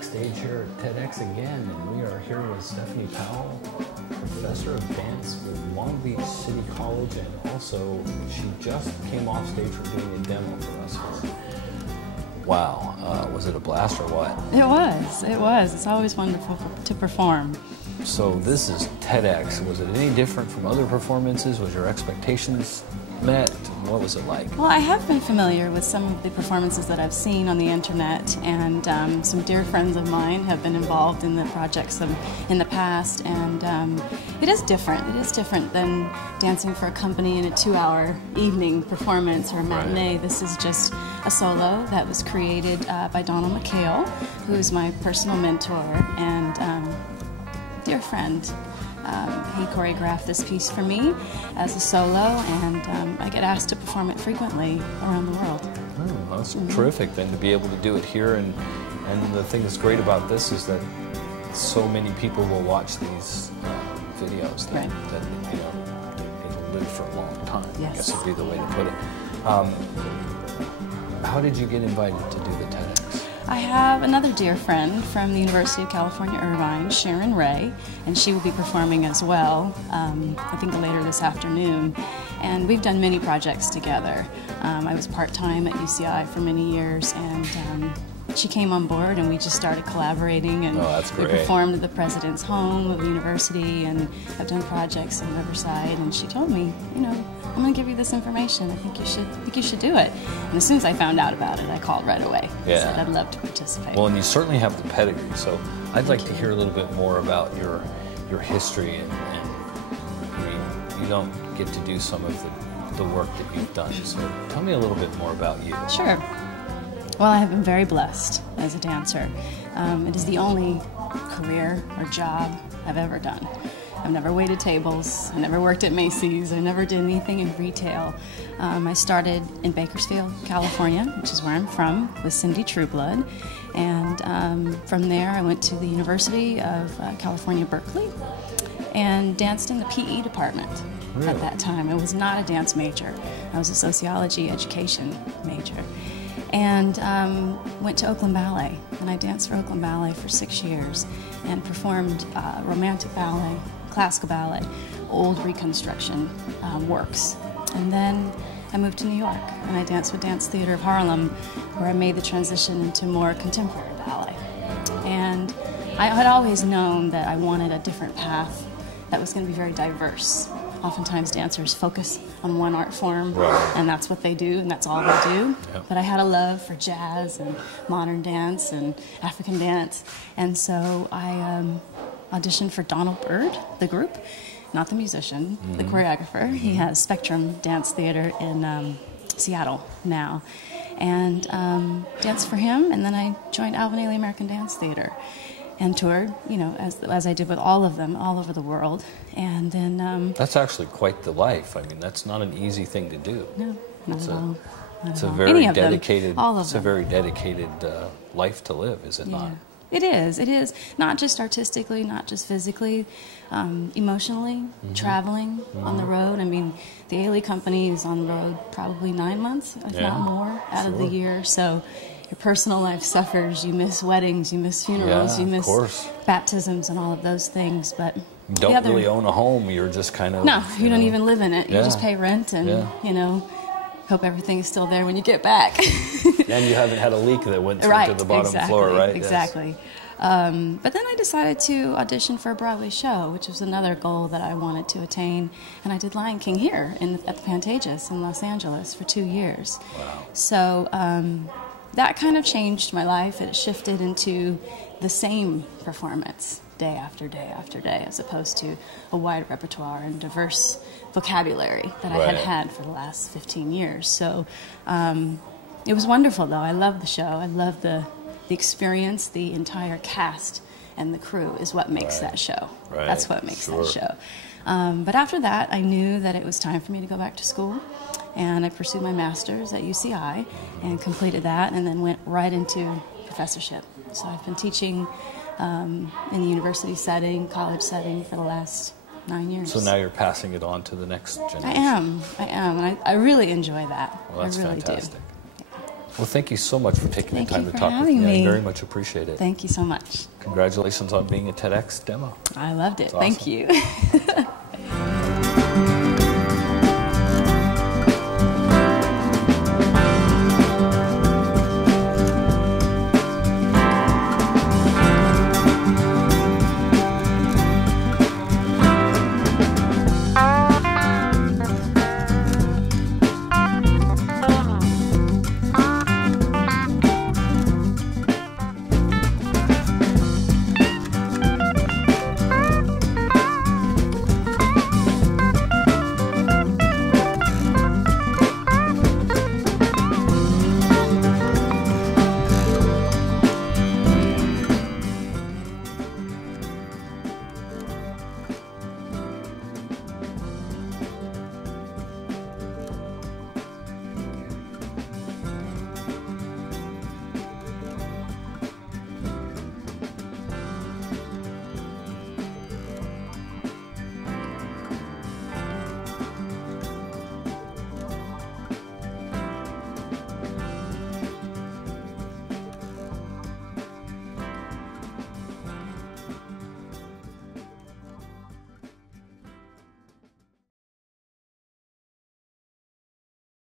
Backstage here at TEDx again, and we are here with Stephanie Powell, professor of dance with Long Beach City College, and also she just came off stage for doing a demo for us here. Wow, was it a blast or what? It was, it was. It's always wonderful to perform. So this is TEDx. Was it any different from other performances? Was your expectations met? What was it like? Well, I have been familiar with some of the performances that I've seen on the internet, and some dear friends of mine have been involved in the projects in the past, and it is different. It is different than dancing for a company in a 2-hour evening performance or a matinee. Right. This is just a solo that was created by Donald McHale, who is my personal mentor and dear friend. He choreographed this piece for me as a solo, and I get asked to perform it frequently around the world. Oh, that's terrific then to be able to do it here, and the thing that's great about this is that so many people will watch these videos that, right. that you know, it'll live for a long time. Yes. I guess would be the way to put it. How did you get invited to do the TEDx? I have another dear friend from the University of California, Irvine, Sharon Ray, and she will be performing as well, I think later this afternoon. And we've done many projects together. I was part-time at UCI for many years, and she came on board and we just started collaborating, and we performed at the President's Home of the university, and I've done projects in Riverside, and she told me, you know, I'm going to give you this information. I think you should do it. And as soon as I found out about it, I called right away. Yeah. I said I'd love to participate. Well, and you certainly have the pedigree, so I'd like to hear a little bit more about your history, and I mean, you don't get to do some of the work that you've done, so tell me a little bit more about you. Sure. Well, I have been very blessed as a dancer. It is the only career or job I've ever done. I've never waited tables, I never worked at Macy's, I never did anything in retail. I started in Bakersfield, California, which is where I'm from, with Cindy Trueblood. And from there I went to the University of California, Berkeley, and danced in the PE department. Really? At that time. I was not a dance major. I was a sociology education major. And went to Oakland Ballet, and I danced for Oakland Ballet for 6 years and performed romantic ballet, classical ballet, old Reconstruction works. And then I moved to New York, and I danced with Dance Theater of Harlem, where I made the transition into more contemporary ballet. And I had always known that I wanted a different path that was going to be very diverse. Oftentimes dancers focus on one art form, right. And that's what they do, and that's all they do. Yep. But I had a love for jazz and modern dance and African dance, and so I auditioned for Donald Byrd, the group, not the musician, the choreographer. Mm-hmm. He has Spectrum Dance Theater in Seattle now, and danced for him, and then I joined Alvin Ailey American Dance Theater and toured, you know, as I did with all of them, all over the world. And then that's actually quite the life. I mean, that's not an easy thing to do. No, not at all. It's a very dedicated. It's a very dedicated life to live, is it not? It is. It is not just artistically, not just physically, emotionally. Traveling on the road. I mean, the Ailey Company is on the road probably 9 months, if not more, out of the year. So your personal life suffers. You miss weddings, you miss funerals, you miss baptisms and all of those things. But you don't really own a home. You're just kind of... No, you don't even live in it. You just pay rent and, you know, hope everything is still there when you get back. And you haven't had a leak that went through to the bottom floor, right? Exactly. Yes. But then I decided to audition for a Broadway show, which was another goal that I wanted to attain. And I did Lion King here at the Pantages in Los Angeles for 2 years. Wow. So that kind of changed my life. It shifted into the same performance day after day after day, as opposed to a wide repertoire and diverse vocabulary that I had had for the last 15 years. So it was wonderful, though. I loved the show. I loved the experience. The entire cast and the crew is what makes that show. That's what makes that show. But after that, I knew that it was time for me to go back to school. And I pursued my master's at UCI and completed that, and then went right into professorship. So I've been teaching in the university setting, college setting for the last 9 years. So now you're passing it on to the next generation. I am, and I really enjoy that. Well, that's I really fantastic. do. Well, thank you so much for taking the time to talk with having me. me. I very much appreciate it. Thank you so much. Congratulations on being a TEDx demo. I loved it. It's awesome. Thank you.